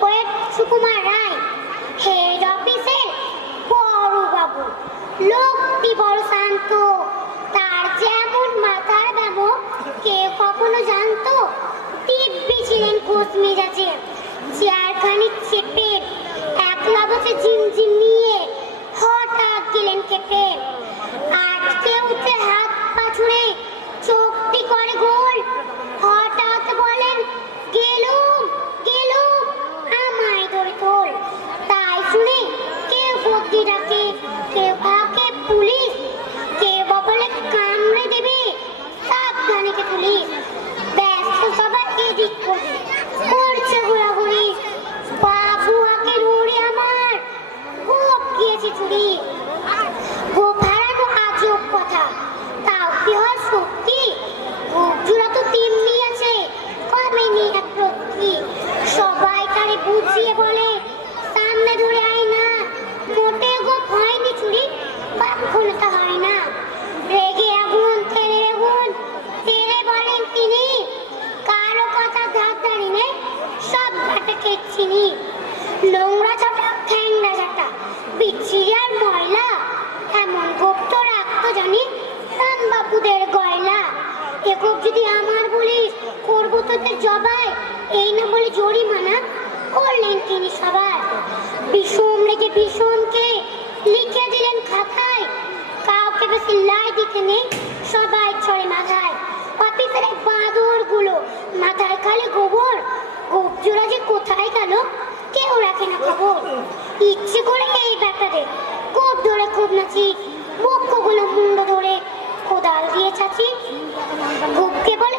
Poet Sukumar Ray, head অফিসের বড় বাবু। লোকটি বড় শান্ত, তার যেমন মাথার ব্যামো কে কখনো জানতো। দিব্যি ছিলেন খোঁজ মেজাজে, চেয়ারখানি চেপে একলা বসে ঝিমঝিম নিয়ে হঠাৎ গেলেন কেঁপে। আটকে উঠে হাত পা ছুড়ে চোখটি করে গোল, হঠাৎ বলেন গেলুম গেলুম, আমায় ধরে তোল। তাই শুনে কেউ বদ্যি ডাকে, কেউ ভাগে পুলিশ, কেউ বলে কামড়ে দেবে, সাবধানে কে পুলিশ। ব্যস্ত সবাই এদিক ওদিক করছে ঘোরাঘুরি, বাবু আগে উড়ে আমার গোপ গিয়েছে চুরি। গোপ হারানো আজব কথা, তাও কি হয় সত্যি? গোপ জোড়া তো তেমনি আছে, কমেনি এক প্রতি। সবাই তারে বুঝিয়ে বলে সামনে ধরে আয় না, মোটে গোপ হয়নি চুরি, কখনো তা হয় না। রেগে আগুন তেলে আগুন, তেলে বলেন তিনি, কারো কথা ধার ধারি নেই, সব ঘাটে চিনি। নোংরা ছাটা ঠ্যাংরা ছাটা বিচ্ছিরি আর ময়লা, এমন গোপ তো রাখতো জানি রামবাবুদের গয়লা। এ গোপ যদি আমার বলিস করবো তোদের জবাই, এই না বলে জরিমানা করলেন তিনি সবাই। বিষম রেখে বিষমকে লিখে দিলেন খাতায়, কাউকে বেশি লাই দিতে নেই, সবাই ছড়ে মাথায়। অফিসের বাঁদর গুলো মাথায় খালি গোবর, গোপ জোড়া যে কোথায় গেল কেউ রাখে না খবর। ইচ্ছে করে এই ব্যাপারে গোপ ধরে খুব নাচি, বক্ষগুলো মুন্ড ধরে কোদাল দিয়ে চাচি। গোপকে বলে